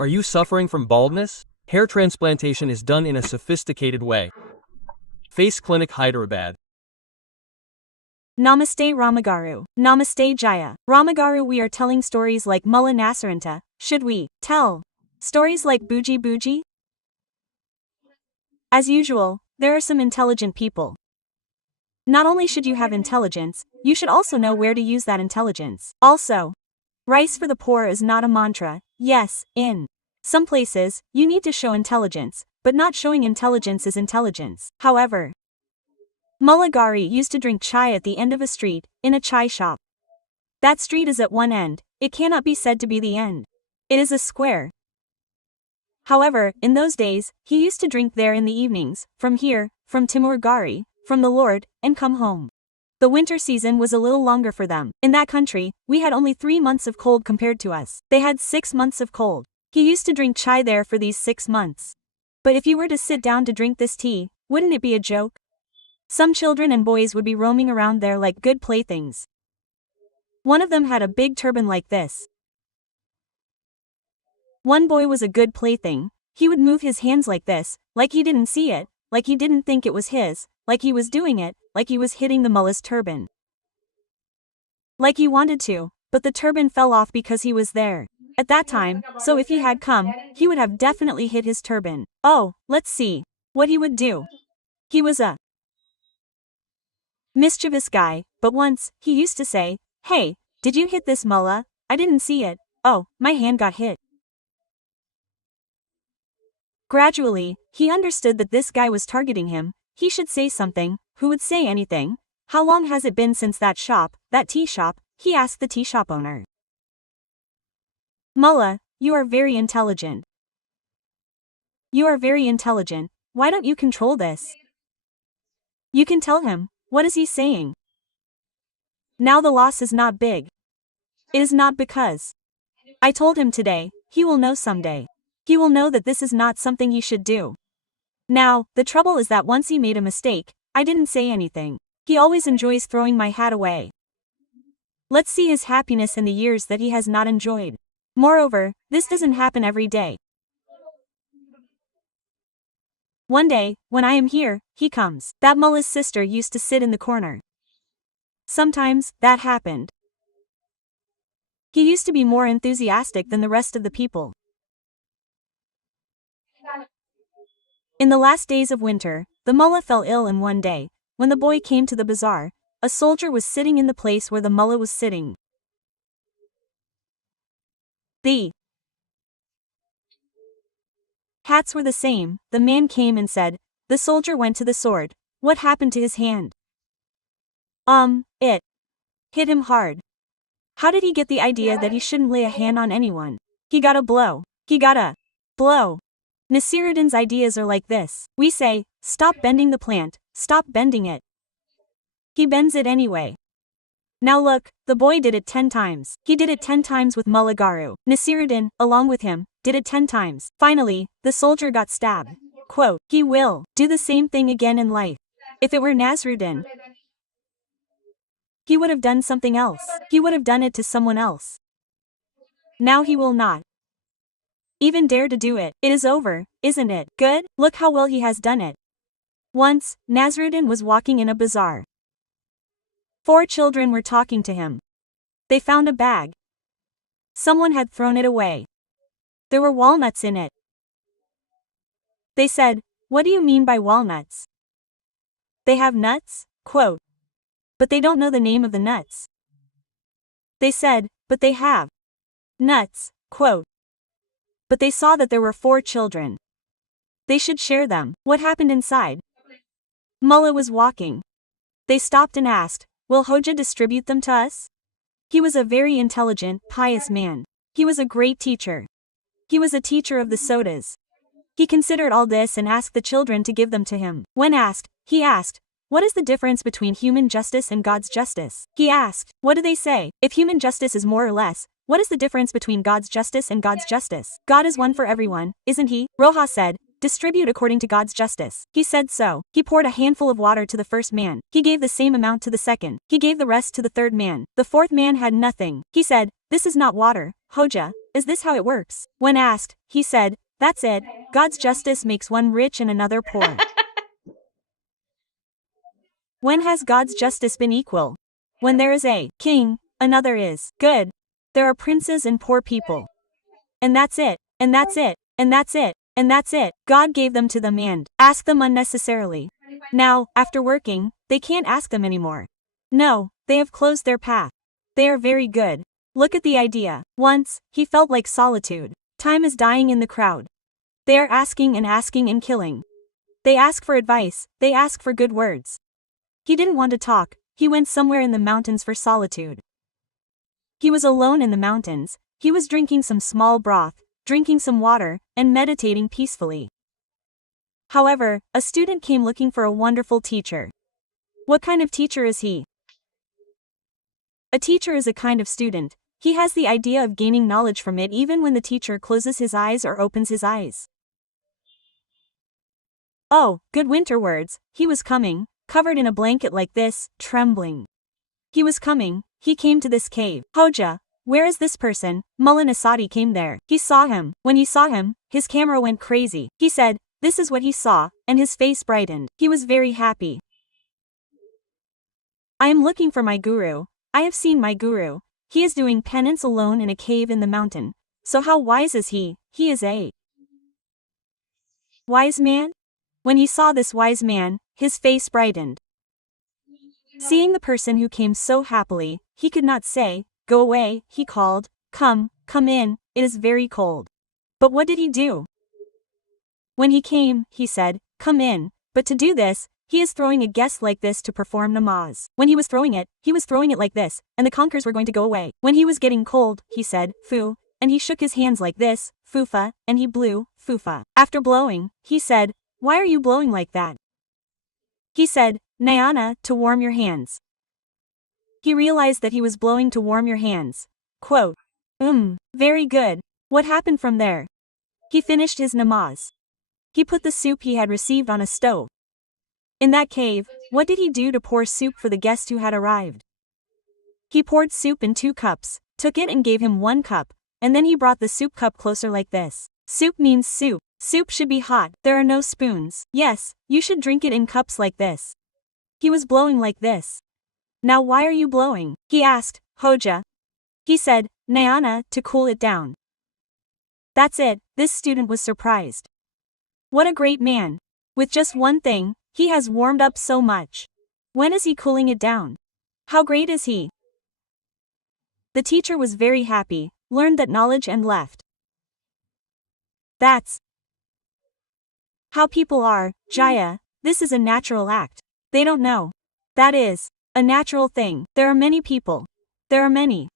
Are you suffering from baldness? Hair transplantation is done in a sophisticated way. Face Clinic Hyderabad. Namaste Ramagaru. Namaste Jaya. Ramagaru, we are telling stories like Mullah Nasruddin. Should we tell stories like Bougie Bougie? As usual, there are some intelligent people. Not only should you have intelligence, you should also know where to use that intelligence. Also, rice for the poor is not a mantra. Yes, in some places, you need to show intelligence, but not showing intelligence is intelligence. However, Mullah Gari used to drink chai at the end of a street, in a chai shop. That street is at one end, it cannot be said to be the end. It is a square. However, in those days, he used to drink there in the evenings, from Timur Gari, from the Lord, and come home. The winter season was a little longer for them. In that country, we had only 3 months of cold compared to us. They had 6 months of cold. He used to drink chai there for these 6 months. But if you were to sit down to drink this tea, wouldn't it be a joke? Some children and boys would be roaming around there like good playthings. One of them had a big turban like this. One boy was a good plaything. He would move his hands like this, like he didn't see it, like he didn't think it was his, like he was doing it, like he was hitting the mullah's turban. Like he wanted to, but the turban fell off because he was there at that time, so if he had come, he would have definitely hit his turban. Oh, let's see what he would do. He was a mischievous guy, but once, he used to say, "Hey, did you hit this mullah? I didn't see it. Oh, my hand got hit." Gradually, he understood that this guy was targeting him. He should say something. Who would say anything? "How long has it been since that tea shop?" he asked the tea shop owner. "Mullah, you are very intelligent. You are very intelligent. Why don't you control this? You can tell him. What is he saying? Now the loss is not big. It is not because I told him today. He will know someday. He will know that this is not something he should do. Now, the trouble is that once he made a mistake, I didn't say anything. He always enjoys throwing my hat away. Let's see his happiness in the years that he has not enjoyed. Moreover, this doesn't happen every day. One day, when I am here, he comes." That mullah's sister used to sit in the corner. Sometimes, that happened. He used to be more enthusiastic than the rest of the people. In the last days of winter, the mullah fell ill, and one day, when the boy came to the bazaar, a soldier was sitting in the place where the mullah was sitting. The hats were the same. The man came and said, "The soldier went to the sword. What happened to his hand?" It hit him hard." "How did he get the idea that he shouldn't lay a hand on anyone?" "He got a blow." "He got a blow." Nasruddin's ideas are like this. We say, "Stop bending the plant, stop bending it." He bends it anyway. Now look, the boy did it 10 times. He did it 10 times with Mullah Garu. Nasruddin, along with him, did it 10 times. Finally, the soldier got stabbed. Quote, "He will do the same thing again in life. If it were Nasruddin, he would have done something else. He would have done it to someone else. Now he will not even dare to do it. It is over, isn't it? Good? Look how well he has done it." Once, Nasruddin was walking in a bazaar. 4 children were talking to him. They found a bag. Someone had thrown it away. There were walnuts in it. They said, "What do you mean by walnuts? They have nuts?" Quote. "But they don't know the name of the nuts." They said, "But they have nuts." Quote. But they saw that there were 4 children. They should share them. What happened inside? Mullah was walking. They stopped and asked, "Will Hoja distribute them to us?" He was a very intelligent, pious man. He was a great teacher. He was a teacher of the sodas. He considered all this and asked the children to give them to him. When asked, he asked, "What is the difference between human justice and God's justice?" He asked, "What do they say? If human justice is more or less, what is the difference between God's justice and God's justice? God is one for everyone, isn't he?" Roha said, "Distribute according to God's justice." He said so. He poured a handful of water to the first man. He gave the same amount to the second. He gave the rest to the third man. The fourth man had nothing. He said, "This is not water, Hoja. Is this how it works? When asked, he said, that's it, God's justice makes one rich and another poor. When has God's justice been equal? When there is a king, another is good. There are princes and poor people. And that's it, and that's it, and that's it, and that's it. God gave them to them and asked them unnecessarily. Now, after working, they can't ask them anymore. No, they have closed their path. They are very good. Look at the idea. Once, he felt like solitude. Time is dying in the crowd. They are asking and killing. They ask for advice, they ask for good words. He didn't want to talk, he went somewhere in the mountains for solitude. He was alone in the mountains, he was drinking some small broth, drinking some water, and meditating peacefully. However, a student came looking for a wonderful teacher. What kind of teacher is he? A teacher is a kind of student. He has the idea of gaining knowledge from it even when the teacher closes his eyes or opens his eyes. Oh, good winter words, he was coming, covered in a blanket like this, trembling. He was coming, he came to this cave. Hoja, where is this person? Mullah Nasruddin came there. He saw him. When he saw him, his camera went crazy. He said, this is what he saw, and his face brightened. He was very happy. I am looking for my guru. I have seen my guru. He is doing penance alone in a cave in the mountain. So how wise is he? He is a wise man? When he saw this wise man, his face brightened. Seeing the person who came so happily, he could not say, go away, he called, come in, it is very cold. But what did he do? When he came, he said, come in, but to do this, he is throwing a guest like this to perform namaz. When he was throwing it like this, and the conquerors were going to go away. When he was getting cold, he said, fu, and he shook his hands like this, fufa, and he blew, fufa. After blowing, he said, why are you blowing like that? He said, Nayana, to warm your hands. He realized that he was blowing to warm your hands. Quote, very good. What happened from there? He finished his namaz. He put the soup he had received on a stove. In that cave, what did he do to pour soup for the guest who had arrived? He poured soup in 2 cups, took it and gave him 1 cup, and then he brought the soup cup closer like this. Soup means soup. Soup should be hot. There are no spoons. Yes, you should drink it in cups like this. He was blowing like this. Now why are you blowing? He asked, Hoja. He said, Nayana, to cool it down. That's it, this student was surprised. What a great man. With just one thing, he has warmed up so much. When is he cooling it down? How great is he? The teacher was very happy, learned that knowledge and left. That's how people are, Jaya, this is a natural act. They don't know. That is a natural thing. There are many people. There are many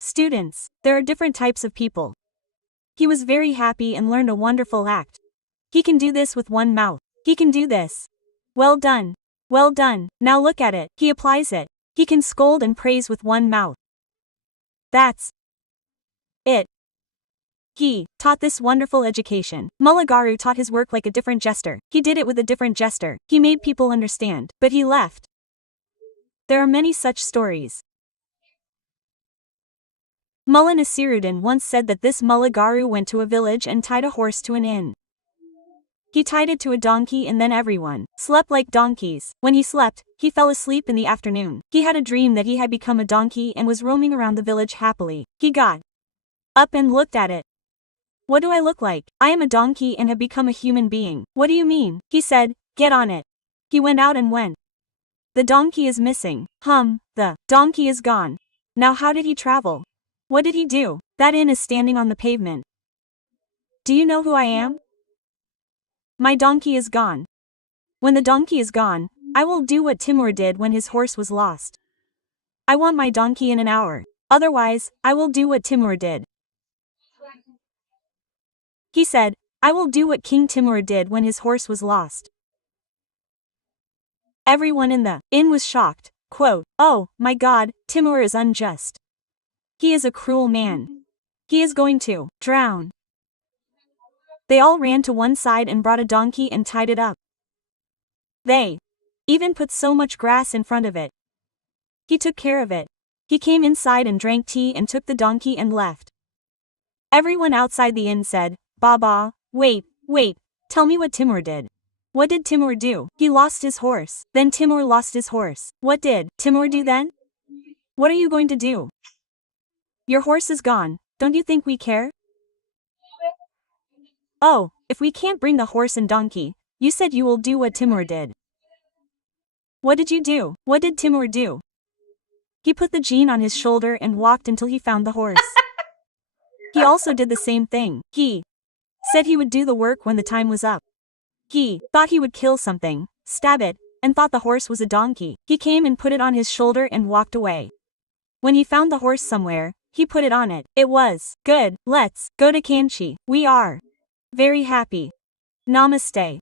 students. There are different types of people. He was very happy and learned a wonderful act. He can do this with one mouth. He can do this. Well done. Well done. Now look at it. He applies it. He can scold and praise with one mouth. That's it. He taught this wonderful education. Mullah Garu taught his work like a different gesture. He did it with a different gesture. He made people understand. But he left. There are many such stories. Mullah Nasruddin once said that this Mullah Garu went to a village and tied a horse to an inn. He tied it to a donkey and then everyone slept like donkeys. When he slept, he fell asleep in the afternoon. He had a dream that he had become a donkey and was roaming around the village happily. He got up and looked at it. What do I look like? I am a donkey and have become a human being. What do you mean? He said, get on it. He went out and went. The donkey is missing. The donkey is gone. Now how did he travel? What did he do? That inn is standing on the pavement. Do you know who I am? My donkey is gone. When the donkey is gone, I will do what Timur did when his horse was lost. I want my donkey in an hour. Otherwise, I will do what Timur did. He said, I will do what King Timur did when his horse was lost. Everyone in the inn was shocked. Quote, oh, my God, Timur is unjust. He is a cruel man. He is going to drown. They all ran to one side and brought a donkey and tied it up. They even put so much grass in front of it. He took care of it. He came inside and drank tea and took the donkey and left. Everyone outside the inn said, Baba, wait, tell me what Timur did. What did Timur do? He lost his horse. Then Timur lost his horse. What did Timur do then? What are you going to do? Your horse is gone, don't you think we care? Oh, if we can't bring the horse and donkey, you said you will do what Timur did. What did you do? What did Timur do? He put the jean on his shoulder and walked until he found the horse. He also did the same thing. He said he would do the work when the time was up. He thought he would kill something, stab it, and thought the horse was a donkey. He came and put it on his shoulder and walked away. When he found the horse somewhere, he put it on it. It was good. Let's go to Kanchi. We are very happy. Namaste.